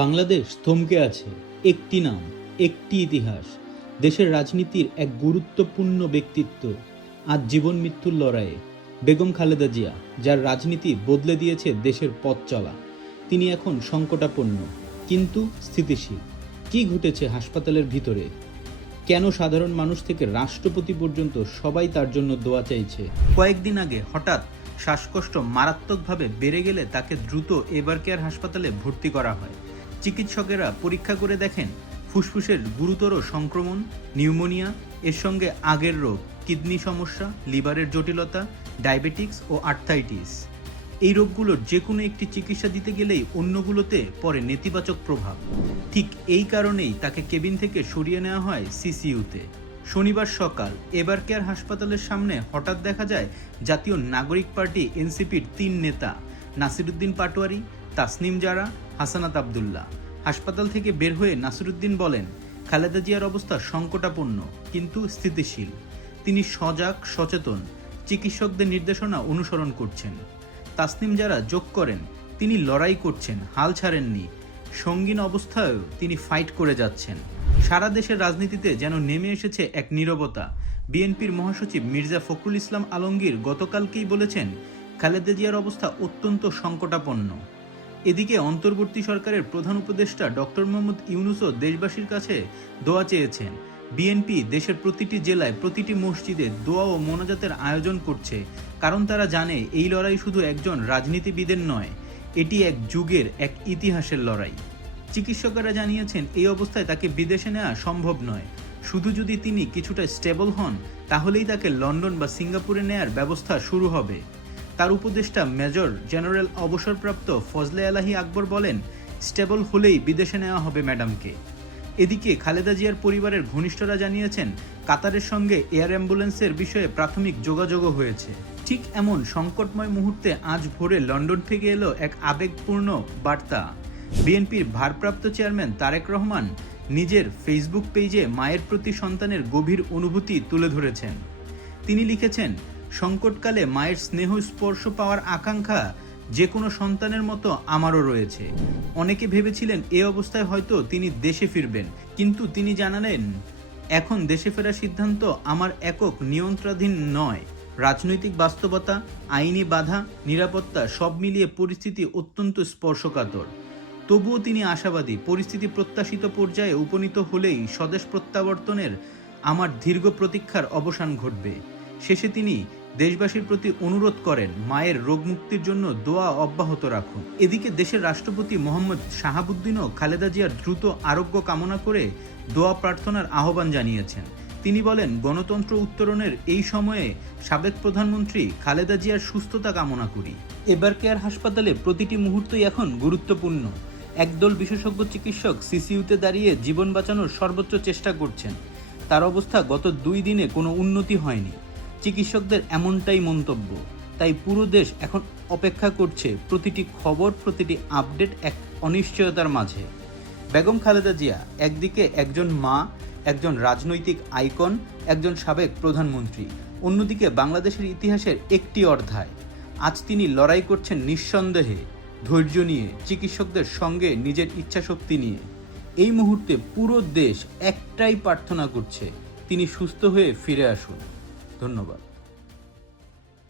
বাংলাদেশ থমকে আছে। একটি নাম, একটি ইতিহাস, দেশের রাজনীতির এক গুরুত্বপূর্ণ ব্যক্তিত্ব আজ জীবন মৃত্যুর লড়াইয়ে। বেগম খালেদা জিয়া, যার রাজনীতি বদলে দিয়েছে দেশের পথ চলা, তিনি এখন সংকটাপন্ন কিন্তু স্থিতিশীল। কি ঘটেছে হাসপাতালের ভিতরে? কেন সাধারণ মানুষ থেকে রাষ্ট্রপতি পর্যন্ত সবাই তার জন্য দোয়া চাইছে? কয়েকদিন আগে হঠাৎ শ্বাসকষ্ট মারাত্মকভাবে বেড়ে গেলে তাকে দ্রুত এভার কেয়ার হাসপাতালে ভর্তি করা হয়। চিকিৎসকেরা পরীক্ষা করে দেখেন ফুসফুসের গুরুতর সংক্রমণ, নিউমোনিয়া, এর সঙ্গে আগের রোগ, কিডনি সমস্যা, লিভারের জটিলতা, ডায়াবেটিক্স ও আর্থ্রাইটিস। এই রোগগুলোর যে কোনো একটি চিকিৎসা দিতে গেলেই অন্যগুলোতে পড়ে নেতিবাচক প্রভাব। ঠিক এই কারণেই তাকে কেবিন থেকে সরিয়ে নেওয়া হয় সিসিইউতে। শনিবার সকাল এভার কেয়ার হাসপাতালের সামনে হঠাৎ দেখা যায় জাতীয় নাগরিক পার্টি এনসিপির ৩ নেতা নাসিরুদ্দিন পাটোয়ারি, তাসনিম জারা, হাসানাত আবদুল্লাহ। হাসপাতাল থেকে বের হয়ে নাসিরুদ্দিন বলেন, খালেদা জিয়ার অবস্থা সংকটাপন্ন কিন্তু স্থিতিশীল। তিনি সজাগ, সচেতন, চিকিৎসকদের নির্দেশনা অনুসরণ করছেন। তাসনিম জারা যোগ করেন, তিনি লড়াই করছেন, হাল ছাড়েননি। সঙ্গীন অবস্থায়ও তিনি ফাইট করে যাচ্ছেন। সারা দেশের রাজনীতিতে যেন নেমে এসেছে এক নীরবতা। বিএনপির মহাসচিব মির্জা ফখরুল ইসলাম আলমগীর গতকালকেই বলেছেন, খালেদা জিয়ার অবস্থা অত্যন্ত সংকটাপন্ন। এদিকে অন্তর্বর্তী সরকারের প্রধান উপদেষ্টা ডক্টর মোহাম্মদ ইউনূসও দেশবাসীর কাছে দোয়া চেয়েছেন। বিএনপি দেশের প্রতিটি জেলায়, প্রতিটি মসজিদে দোয়া ও মোনাজাতের আয়োজন করছে, কারণ তারা জানে এই লড়াই শুধু একজন রাজনীতিবিদের নয়, এটি এক যুগের, এক ইতিহাসের লড়াই। চিকিৎসকেরা জানিয়েছেন এই অবস্থায় তাকে বিদেশে নেওয়া সম্ভব নয়। শুধু যদি তিনি কিছুটা স্টেবল হন, তাহলেই তাকে লন্ডন বা সিঙ্গাপুরে নেয়ার ব্যবস্থা শুরু হবে। তার উপদেষ্টা মেজর জেনারেল অবসরপ্রাপ্ত ফজলে এলাহি আকবর বলেন, স্টেবল হলেই বিদেশে নেওয়া হবে ম্যাডামকে। এদিকে খালেদা জিয়ার পরিবারের ঘনিষ্ঠরা জানিয়েছেন, কাতারের সঙ্গে এয়ার অ্যাম্বুলেন্সের বিষয়ে প্রাথমিক যোগাযোগও হয়েছে। ঠিক এমন সংকটময় মুহূর্তে আজ ভোরে লন্ডন থেকে এলো এক আবেগপূর্ণ বার্তা। বিএনপির ভারপ্রাপ্ত চেয়ারম্যান তারেক রহমান নিজের ফেসবুক পেজে মায়ের প্রতি সন্তানের গভীর অনুভূতি তুলে ধরেছেন। তিনি লিখেছেন, সংকটকালে মায়ের স্নেহ স্পর্শ পাওয়ার আকাঙ্ক্ষা যে কোনো সন্তানের মতো আমারও রয়েছে। অনেকে ভেবেছিলেন এ অবস্থায় হয়তো তিনি দেশে ফিরবেন, কিন্তু তিনি জানালেন, এখন দেশে ফেরার সিদ্ধান্ত আমার একক নিয়ন্ত্রণাধীন নয়। রাজনৈতিক বাস্তবতা, আইনি বাধা, নিরাপত্তা সব মিলিয়ে পরিস্থিতি অত্যন্ত স্পর্শকাতর। তবুও তিনি আশাবাদী, পরিস্থিতি প্রত্যাশিত পর্যায়ে উপনীত হলেই স্বদেশ প্রত্যাবর্তনের আমার দীর্ঘ প্রতীক্ষার অবসান ঘটবে। শেষে তিনি দেশবাসীর প্রতি অনুরোধ করেন, মায়ের রোগ মুক্তির জন্য দোয়া অব্যাহত রাখুন। এদিকে দেশের রাষ্ট্রপতি মোহাম্মদ শাহাবুদ্দিনও খালেদা জিয়ার দ্রুত আরোগ্য কামনা করে দোয়া প্রার্থনার আহ্বান জানিয়েছেন। তিনি বলেন, গণতন্ত্র উত্তরণের এই সময়ে সাবেক প্রধানমন্ত্রী খালেদা জিয়ার সুস্থতা কামনা করি। এভার কেয়ার হাসপাতালে প্রতিটি মুহূর্তই এখন গুরুত্বপূর্ণ। একদল বিশেষজ্ঞ চিকিৎসক সিসিইউতে দাঁড়িয়ে জীবন বাঁচানোর সর্বোচ্চ চেষ্টা করছেন। তার অবস্থা গত 2 দিনে কোনো উন্নতি হয়নি। চিকিৎসকদের এমনটাই মন্তব্য। তাই পুরো দেশ এখন অপেক্ষা করছে, প্রতিটি খবর, প্রতিটি আপডেট এক অনিশ্চয়তার মাঝে। বেগম খালেদা জিয়া একদিকে একজন মা, একজন রাজনৈতিক আইকন, একজন সাবেক প্রধানমন্ত্রী, অন্যদিকে বাংলাদেশের ইতিহাসের একটি অধ্যায়। আজ তিনি লড়াই করছেন নিঃসন্দেহে, ধৈর্য নিয়ে, চিকিৎসকদের সঙ্গে, নিজের ইচ্ছাশক্তি নিয়ে। এই মুহূর্তে পুরো দেশ একটাই প্রার্থনা করছে, তিনি সুস্থ হয়ে ফিরে আসুন। ধন্যবাদ।